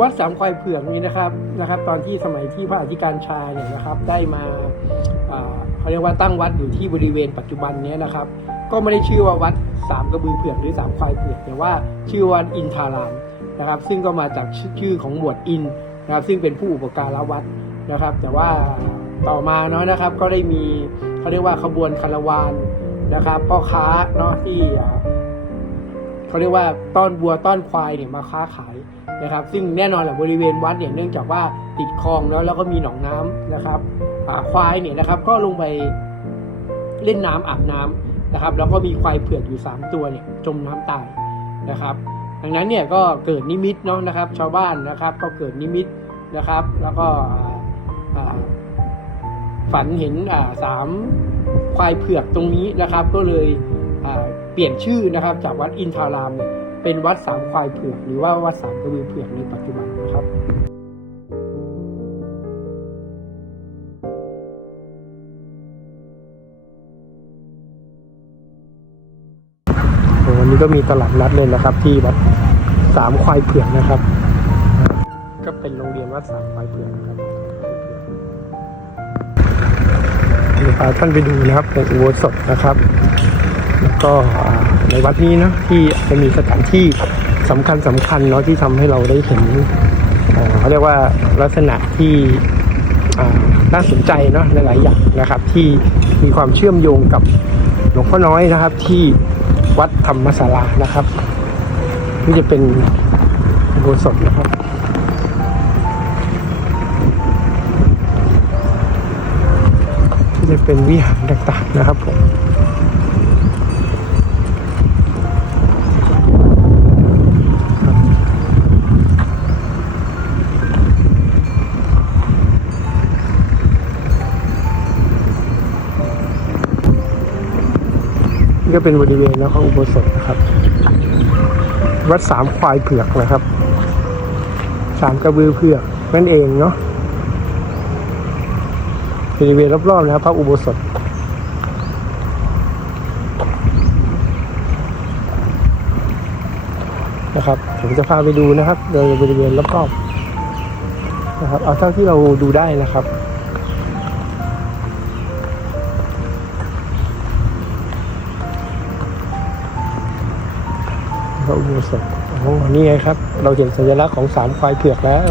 วัดสามควายเผือกนี้นะครับนะครับ ตอนที่สมัยที่พระอธิการชาเนี่ยนะครับ ได้มาเขาเรียกว่าตั้งวัดอยู่ที่บริเวณปัจจุบันนี้นะครับ ก็ไม่ได้ชื่อว่าวัดสามกระบือเผือกหรือสามควายเผือกแต่ว่าชื่อว่าอินทารามนะครับ ซึ่งก็มาจากชื่อของหมวดอินนะครับ ซึ่งเป็นผู้อุปการะวัดนะครับ แต่ว่าต่อมาเนาะนะครับก็ได้มีเขาเรียกว่าขบวนคารวานนะครับพ่อค้าเนาะที่ เขาเรียกว่าต้อนวัวต้อนควายเนี่ยมาค้าขายนะครับ ซึ่งแน่นอนแหละบริเวณวัดเนี่ยเนื่องจากว่าติดคลองแล้วแล้วก็มีหนองน้ำนะครับอ่าควายเนี่ยนะครับก็ลงไปเล่นน้ำอาบน้ำนะครับ แล้วก็มีควายเผือกอยู่สามตัวเนี่ยจมน้ำตายนะครับ ดังนั้นเนี่ยก็เกิดนิมิตเนาะนะครับ ชาวบ้านนะครับ ก็เกิดนิมิตนะครับ แล้วก็ฝันเห็นสามควายเผือกตรงนี้นะครับ ก็เลย ปลี่ยนชื่อนะครับ จากวัดอินทารามเนี่ยเป็นวัดสามควายเผือกหรือว่าวัดสามกระบือเผือกในปัจจุบันนะครับวันนี้ก็มีตลาดนัดเลยนะครับ ที่วัดสามควายเผือกนะครับ ก็เป็นโรงเรียนวัดสามควายเผือกนะครับเดี๋ยวพาท่านไปดูนะครับในอุโบสถนะครับ ก็ในวัดนี้เนาะที่จะมีสถานที่สำคัญสำคัญเนาะที่ทำให้เราได้เห็นเขาเรียกว่าลักษณะที่น่าสนใจเนาะหลายๆอย่างนะครับ ที่มีความเชื่อมโยงกับหลวงพ่อน้อยนะครับ ที่วัดธรรมศาลานะครับนี่จะเป็นโบสถ์นะครับที่จะเป็นวิหารต่างๆนะครับผม นี่ก็เป็นบริเวณนะของอุโบสถนะครับ วัดสามควายเผือกนะครับ สามกระบือเผือกนั่นเองเนาะบริเวณรอบๆนะครับ พระอุโบสถนะครับผมจะพาไปดูนะครับโดยบริเวณรอบๆนะครับ เอาเท่าที่เราดูได้นะครับ พระอุโบสถโอ้นี่ไงครับ เราเห็นสัญลักษณ์ของสามควายเผือกแล้ว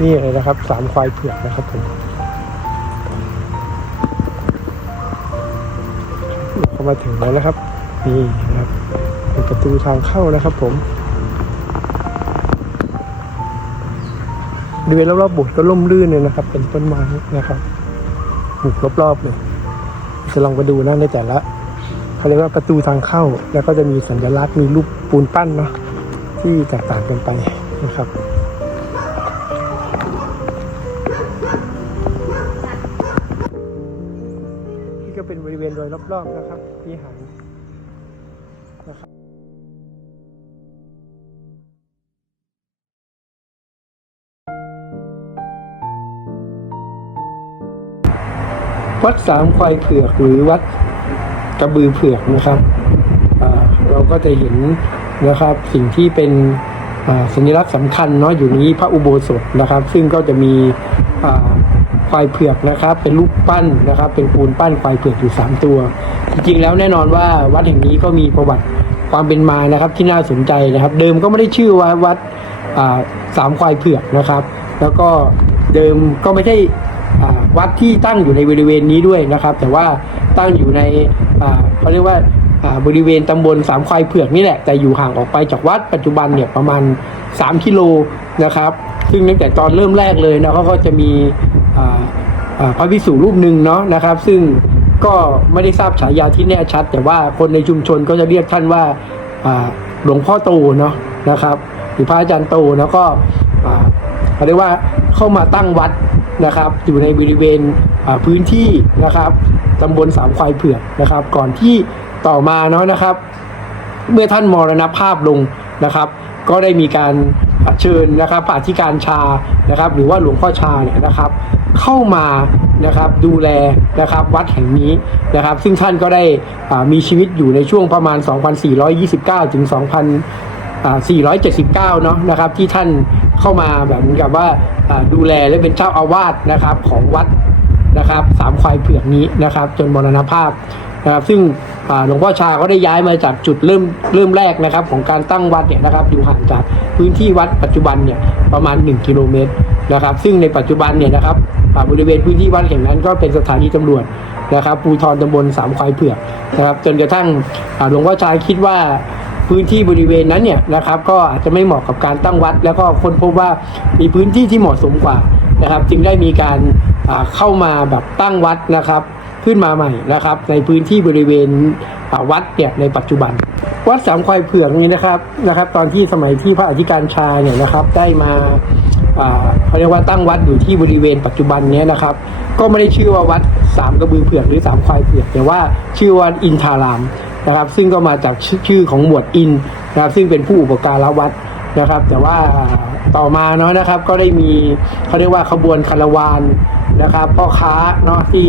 นี่เลยนะครับสามควายเผือกนะครับผมเข้ามาถึงแล้วนะครับ นี่นะครับเป็นประตูทางเข้านะครับผม บริเวณรอบๆโบสถ์ก็ร่มรื่นเลยนะครับ เป็นต้นไม้นะครับปลูกรอบๆเลย จะลองไปดูนะในแต่ละเขาเรียกว่าประตูทางเข้า แล้วก็จะมีสัญลักษณ์มีรูปปูนปั้นเนาะที่แตกต่างกันไปนะครับนี่ก็เป็นบริเวณโดยรอบๆนะครับวิหาร วัดสามควายเผือกหรือวัดกระบือเผือกนะครับเราก็จะเห็นนะครับสิ่งที่เป็นสัญลักษณ์สำคัญเนาะอยู่นี้พระอุโบสถนะครับ ซึ่งก็จะมีควายเผือกนะครับ เป็นรูปปั้นนะครับ เป็นปูนปั้นควายเผือกอยู่สามตัว จริงๆแล้วแน่นอนว่าวัดแห่งนี้ก็มีประวัติความเป็นมานะครับที่น่าสนใจนะครับ เดิมก็ไม่ได้ชื่อว่าวัดสามควายเผือกนะครับ แล้วก็เดิมก็ไม่ใช่ วัดที่ตั้งอยู่ในบริเวณนี้ด้วยนะครับ แต่ว่าตั้งอยู่ในเขาเรียกว่าบริเวณตำบลสามควายเผือกนี่แหละ แต่อยู่ห่างออกไปจากวัดปัจจุบันเนี่ยประมาณ 3 กิโลนะครับ ซึ่งตั้งแต่ตอนเริ่มแรกเลยนะเขาก็จะมีพระภิกษุรูปหนึ่งเนาะนะครับ ซึ่งก็ไม่ได้ทราบฉายาที่แน่ชัด แต่ว่าคนในชุมชนก็จะเรียกท่านว่าหลวงพ่อโตเนาะนะครับ หรือพระอาจารย์โตแล้วก็ เขาเรียกว่าเข้ามาตั้งวัดนะครับ อยู่ในบริเวณพื้นที่นะครับตำบลสามควายเผือกนะครับ ก่อนที่ต่อมาเนาะนะครับ เมื่อท่านมรณภาพลงนะครับ ก็ได้มีการเชิญนะครับพระอธิการชานะครับ หรือว่าหลวงพ่อชาเนี่ยนะครับ เข้ามานะครับดูแลนะครับวัดแห่งนี้นะครับ ซึ่งท่านก็ได้มีชีวิตอยู่ในช่วงประมาณ 2429 ถึง 479 เนาะนะครับที่ท่านเข้ามาแบบเหมือนกับว่าดูแลและเป็นเจ้าอาวาสนะครับของวัดนะครับสามควายเผือกนี้นะครับ จนมรณภาพนะครับซึ่งหลวงพ่อชาก็ได้ย้ายมาจากจุดเริ่มเริ่มแรกนะครับ ของการตั้งวัดเนี่ยนะครับอยู่ห่างจากพื้นที่วัดปัจจุบันเนี่ยประมาณ 1 กิโลเมตรนะครับ ซึ่งในปัจจุบันเนี่ยนะครับบริเวณพื้นที่วัดแห่งนั้นก็เป็นสถานีตำรวจนะครับภูธรตำบลสามควายเผือกนะครับ จนกระทั่งหลวงพ่อชาคิดว่า พื้นที่บริเวณนั้นเนี่ยนะครับก็อาจจะไม่เหมาะกับการตั้งวัด แล้วก็ค้นพบว่ามีพื้นที่ที่เหมาะสมกว่านะครับ จึงได้มีการเข้ามาแบบตั้งวัดนะครับ ขึ้นมาใหม่นะครับ ในพื้นที่บริเวณวัดเนี่ยในปัจจุบัน วัดสามควายเผือกนี้นะครับนะครับ ตอนที่สมัยที่พระอธิการชาเนี่ยนะครับได้มาเขาเรียกว่าตั้งวัดอยู่ที่บริเวณปัจจุบันนี้นะครับ ก็ไม่ได้ชื่อว่าวัดสามกระบือเผือกหรือสามควายเผือกแต่ว่าชื่อว่าอินทาราม นะครับ ซึ่งก็มาจากชื่อของหมวดอินนะครับ ซึ่งเป็นผู้อุปการะวัดนะครับ แต่ว่าต่อมาเนาะนะครับก็ได้มีเขาเรียกว่าขบวนคารวานนะครับพ่อค้าเนาะที่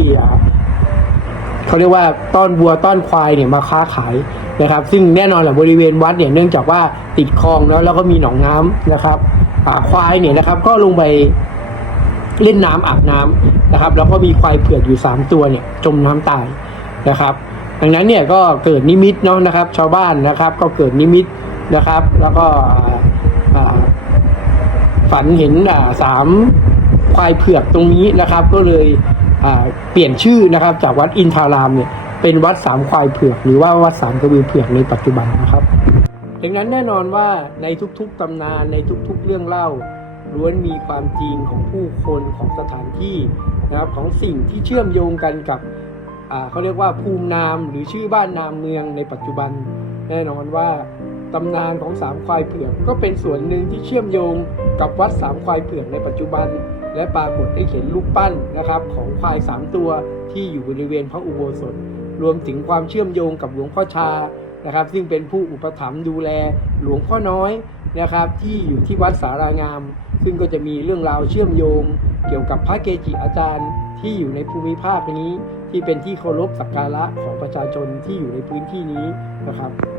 เขาเรียกว่าต้อนวัวต้อนควายเนี่ยมาค้าขายนะครับ ซึ่งแน่นอนแหละบริเวณวัดเนี่ยเนื่องจากว่าติดคลองแล้วแล้วก็มีหนองน้ำนะครับควายเนี่ยนะครับก็ลงไปเล่นน้ำอาบน้ำนะครับ แล้วก็มีควายเผือกอยู่สามตัวเนี่ยจมน้ำตายนะครับ ดังนั้นเนี่ยก็เกิดนิมิตเนาะนะครับ ชาวบ้านนะครับ ก็เกิดนิมิตนะครับ แล้วก็ฝันเห็นสามควายเผือกตรงนี้นะครับ ก็เลยเปลี่ยนชื่อนะครับ จากวัดอินทารามเนี่ยเป็นวัดสามควายเผือกหรือว่าวัดสามกระบือเผือกในปัจจุบันนะครับดังนั้นแน่นอนว่าในทุกๆตำนานในทุกๆเรื่องเล่าล้วนมีความจริงของผู้คนของสถานที่นะครับของสิ่งที่เชื่อมโยงกันกับ เขาเรียกว่าภูมินามหรือชื่อบ้านนามเมืองในปัจจุบัน แน่นอนว่าตำนานของสามควายเผือกก็เป็นส่วนหนึ่งที่เชื่อมโยงกับวัดสามควายเผือกในปัจจุบัน และปรากฏให้เห็นรูปปั้นนะครับของควายสามตัวที่อยู่บริเวณพระอุโบสถ รวมถึงความเชื่อมโยงกับหลวงพ่อชานะครับ ซึ่งเป็นผู้อุปถัมภ์ดูแลหลวงพ่อน้อยนะครับที่อยู่ที่วัดสารางาม ซึ่งก็จะมีเรื่องราวเชื่อมโยง เกี่ยวกับพระเกจิอาจารย์ที่อยู่ในภูมิภาคนี้ ที่เป็นที่เคารพสักการะของประชาชนที่อยู่ในพื้นที่นี้นะครับ